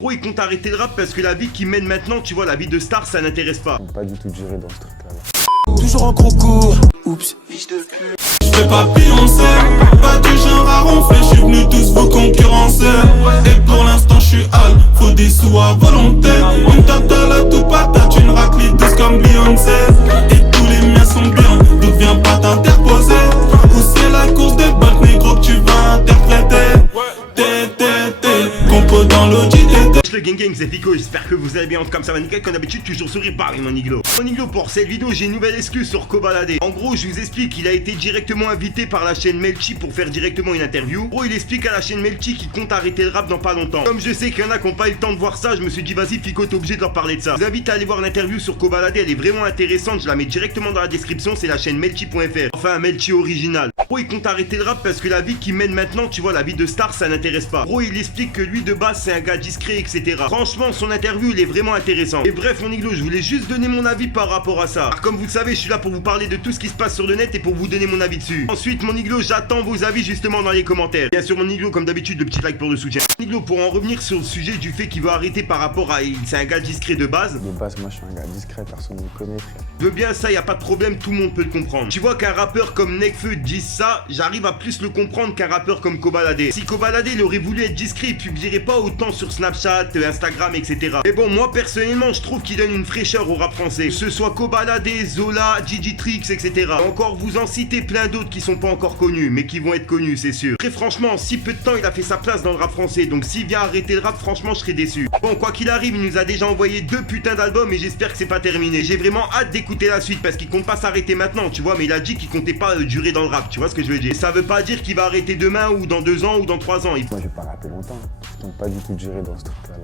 Gros, il compte arrêter le rap parce que la vie qu'il mène maintenant, tu vois, la vie de star, ça n'intéresse pas. Pas du tout géré dans ce truc-là. Toujours en concours. Oups, fiche de pute. J'fais pas Beyoncé, pas du genre à ronfler. J'suis venu tous vous concurrencer. Et pour l'instant j'suis hal, faut des sous à volonté. On t'attend la tout patate, une raclée douce comme Beyoncé. Et tous les miens sont bien, donc viens pas t'interposer. Ou c'est la course des bacs négro que tu vas interpréter. Compo dans l'audit. Le gang, c'est Fico, j'espère que vous allez bien. Comme ça va nickel, comme d'habitude, toujours sourire par mon Iglo. Mon Iglo, pour cette vidéo, j'ai une nouvelle excuse sur Kobalade. En gros, je vous explique, il a été directement invité par la chaîne Melchi pour faire directement une interview. En gros, il explique à la chaîne Melchi qu'il compte arrêter le rap dans pas longtemps. Comme je sais qu'il y en a qui n'ont pas eu le temps de voir ça, je me suis dit, vas-y, Fico, t'es obligé de leur parler de ça. Je vous invite à aller voir l'interview sur Kobalade, elle est vraiment intéressante. Je la mets directement dans la description, c'est la chaîne Melchi.fr. Enfin, un Melchi original. En gros, il compte arrêter le rap parce que la vie qu'il mène maintenant, tu vois, la vie de star, ça n'intéresse pas. En gros, il explique que lui, de base, c'est un gars discret, etc. Franchement, son interview il est vraiment intéressant. Et bref mon Iglo, je voulais juste donner mon avis par rapport à ça. Alors, comme vous le savez, je suis là pour vous parler de tout ce qui se passe sur le net et pour vous donner mon avis dessus. Ensuite mon Iglo, j'attends vos avis justement dans les commentaires. Bien sûr mon Iglo, comme d'habitude, le petit like pour le soutien. Mon Iglo, pour en revenir sur le sujet du fait qu'il veut arrêter par rapport à... C'est un gars discret de base. De base, moi je suis un gars discret, personne ne me connaît, frère. Je veux bien ça, y a pas de problème, tout le monde peut le comprendre. Tu vois qu'un rappeur comme Nekfeu dise ça, j'arrive à plus le comprendre qu'un rappeur comme Kobalade. Si Kobalade il aurait voulu être discret, il publierait pas autant sur Snapchat, Instagram, etc. Mais bon, moi personnellement, je trouve qu'il donne une fraîcheur au rap français. Que ce soit Kobalade, Zola, Gigi Trix, etc. Encore vous en citez plein d'autres qui sont pas encore connus, mais qui vont être connus, c'est sûr. Très franchement, en si peu de temps, il a fait sa place dans le rap français. Donc s'il vient arrêter le rap, franchement, je serais déçu. Bon, quoi qu'il arrive, il nous a déjà envoyé 2 putains d'albums et j'espère que c'est pas terminé. J'ai vraiment hâte d'écouter la suite parce qu'il compte pas s'arrêter maintenant, tu vois. Mais il a dit qu'il comptait pas durer dans le rap, tu vois ce que je veux dire. Et ça veut pas dire qu'il va arrêter demain ou dans 2 ans ou dans 3 ans. Moi je vais pas rapper longtemps. Je compte pas du tout géré dans ce truc-là.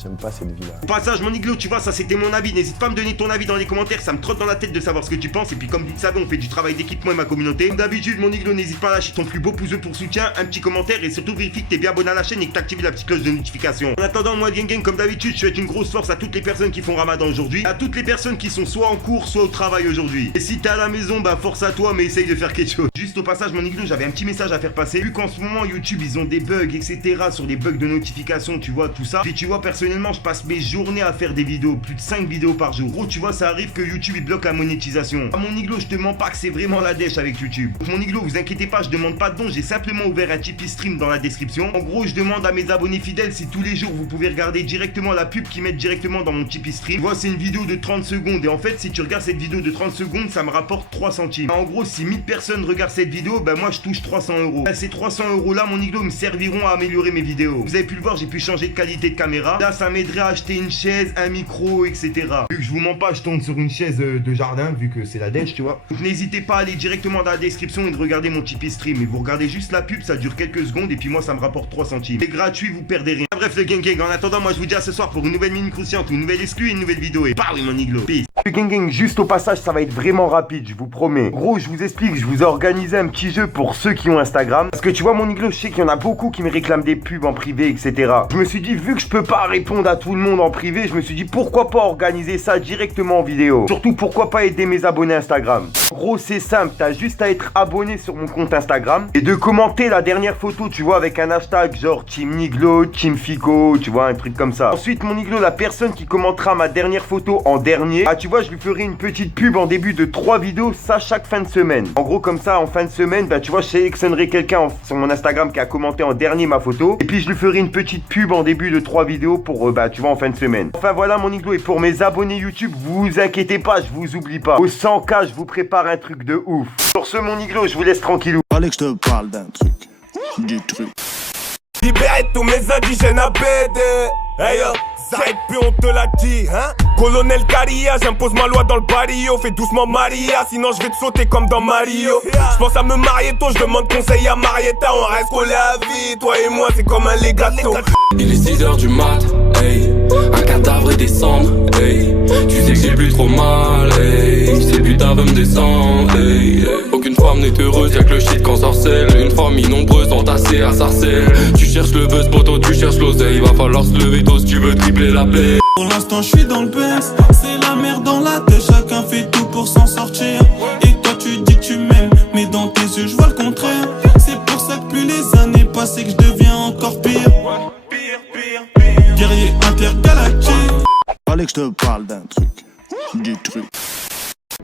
J'aime pas cette vie-là. Au passage, mon Iglo, tu vois, ça c'était mon avis. N'hésite pas à me donner ton avis dans les commentaires, ça me trotte dans la tête de savoir ce que tu penses. Et puis, comme vous le savez, on fait du travail d'équipe, moi et ma communauté. Comme d'habitude, mon Iglo, n'hésite pas à lâcher ton plus beau pouce pour soutien, un petit commentaire et surtout vérifie que t'es bien abonné à la chaîne et que t'as activé la petite cloche de notification. En attendant, moi, gang, comme d'habitude, je souhaite une grosse force à toutes les personnes qui font Ramadan aujourd'hui, à toutes les personnes qui sont soit en cours, soit au travail aujourd'hui. Et si t'es à la maison, bah force à toi, mais essaye de faire quelque chose. Juste au passage, mon Iglo, j'avais un petit message à faire passer. Vu qu'en ce moment, YouTube, ils ont des bugs, etc. sur les bugs de notification, tu vois, tout ça. Puis tu vois, personnellement, je passe mes journées à faire des vidéos, plus de 5 vidéos par jour. Gros, tu vois, ça arrive que YouTube il bloque la monétisation. À mon Iglo, je te mens pas que c'est vraiment la dèche avec YouTube. Donc, mon Iglo, vous inquiétez pas, je demande pas de dons, j'ai simplement ouvert un Tipeee Stream dans la description. En gros, je demande à mes abonnés fidèles si tous les jours vous pouvez regarder directement la pub qu'ils mettent directement dans mon Tipeee Stream. Tu vois, c'est une vidéo de 30 secondes et en fait, si tu regardes cette vidéo de 30 secondes, ça me rapporte 3 centimes. En gros, si 1000 personnes regardent cette vidéo, ben moi je touche 300 euros. Ces 300 euros là, mon Iglo, me serviront à améliorer mes vidéos. Vous avez pu le voir, j'ai pu changer de qualité de caméra. Là, ça m'aiderait à acheter une chaise, un micro, etc. Vu que je vous mens pas, je tourne sur une chaise de jardin, vu que c'est la dèche, tu vois. Donc n'hésitez pas à aller directement dans la description et de regarder mon Tipeee Stream. Et vous regardez juste la pub, ça dure quelques secondes et puis moi ça me rapporte 3 centimes. C'est gratuit, vous perdez rien. Bref le gang, en attendant, moi je vous dis à ce soir pour une nouvelle mini croustillante, une nouvelle exclue et une nouvelle vidéo. Et bah oui mon Iglo, peace. Le gang, juste au passage, ça va être vraiment rapide, je vous promets. Gros, je vous explique, je vous ai organisé un petit jeu pour ceux qui ont Instagram. Parce que tu vois, mon Iglo, je sais qu'il y en a beaucoup qui me réclament des pubs en privé, etc. Je me suis dit, vu que je peux pas répondre à tout le monde en privé, je me suis dit, pourquoi pas organiser ça directement en vidéo. Surtout, pourquoi pas aider mes abonnés Instagram. Gros, c'est simple, t'as juste à être abonné sur mon compte Instagram et de commenter la dernière photo, tu vois, avec un hashtag genre Team Iglo, Team Fico, tu vois, un truc comme ça. Ensuite, mon Iglo, la personne qui commentera ma dernière photo en dernier, tu vois, je lui ferai une petite pub en début de 3 vidéos, ça chaque fin de semaine. En gros, comme ça, en fin de semaine, tu vois, je sélectionnerai quelqu'un sur mon Instagram qui a commenté en dernier ma photo. Et puis, je lui ferai une petite pub en début de 3 vidéos pour, tu vois, en fin de semaine. Enfin, voilà, mon Iglo. Et pour mes abonnés YouTube, vous inquiétez pas, je vous oublie pas. Au 100K, je vous prépare un truc de ouf. Sur ce, mon Iglo, je vous laisse tranquillou. Fallait que je te parle d'un truc. Du truc. Libérez tous mes indigènes à BD. Hey yo, ça et puis on te l'a dit, hein. Colonel Caria, j'impose ma loi dans le barrio. Fais doucement Maria, sinon je vais te sauter comme dans Mario. Je pense à me marier tôt, je demande conseil à Marietta. On reste collés à vie, toi et moi c'est comme un legato. Il est 6h du mat, hey. Un cadavre descendre, hey. Tu sais que j'ai plus trop mal, hey. Ces putains veulent me descendre, hey. Aucune femme n'est heureuse, y'a que le shit qu'on sorcelle. Une famille nombreuse entassée à Sarcelles. Tu cherches le buzz, poto, tu cherches l'oseille. Va falloir se lever tôt si tu veux tripler la paix. Pour l'instant je suis dans le baisse, c'est la merde dans la tête. Chacun fait tout pour s'en sortir. Et toi tu dis que tu m'aimes, mais dans tes yeux je vois le contraire. C'est pour ça que plus les années passent et que je deviens encore pire. Pire, pire, pire. guerrier intergalactique. Fallait que je te parle d'un truc, du truc.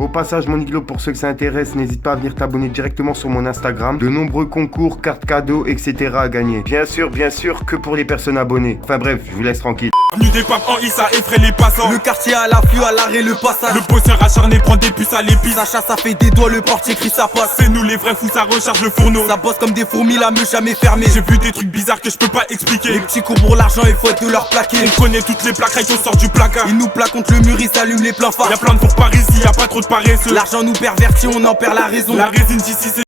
Au passage, mon iglo, pour ceux que ça intéresse, n'hésite pas à venir t'abonner directement sur mon Instagram. De nombreux concours, cartes cadeaux, etc. à gagner. Bien sûr, que pour les personnes abonnées. Enfin bref, je vous laisse tranquille. Avenue des papes en I, ça effraie les passants. Le quartier à l'affût, à l'arrêt, le passage. Le bosseur acharné prend des puces à l'épice. Ça chasse, ça fait des doigts, le portier crie ça passe. C'est nous les vrais fous, ça recharge le fourneau. Ça bosse comme des fourmis, la meule jamais fermée. J'ai vu des trucs bizarres que je peux pas expliquer. Les petits cours pour l'argent, il faut être de leur plaquer. On connaît toutes les plaques, on sort du placard. Ils nous plaquent contre le mur, ils s'allument les plans phares. Y'a plein de fours par ici, y'a pas trop de paresseux. L'argent nous pervertit, on en perd la raison. La résine d'ici c'est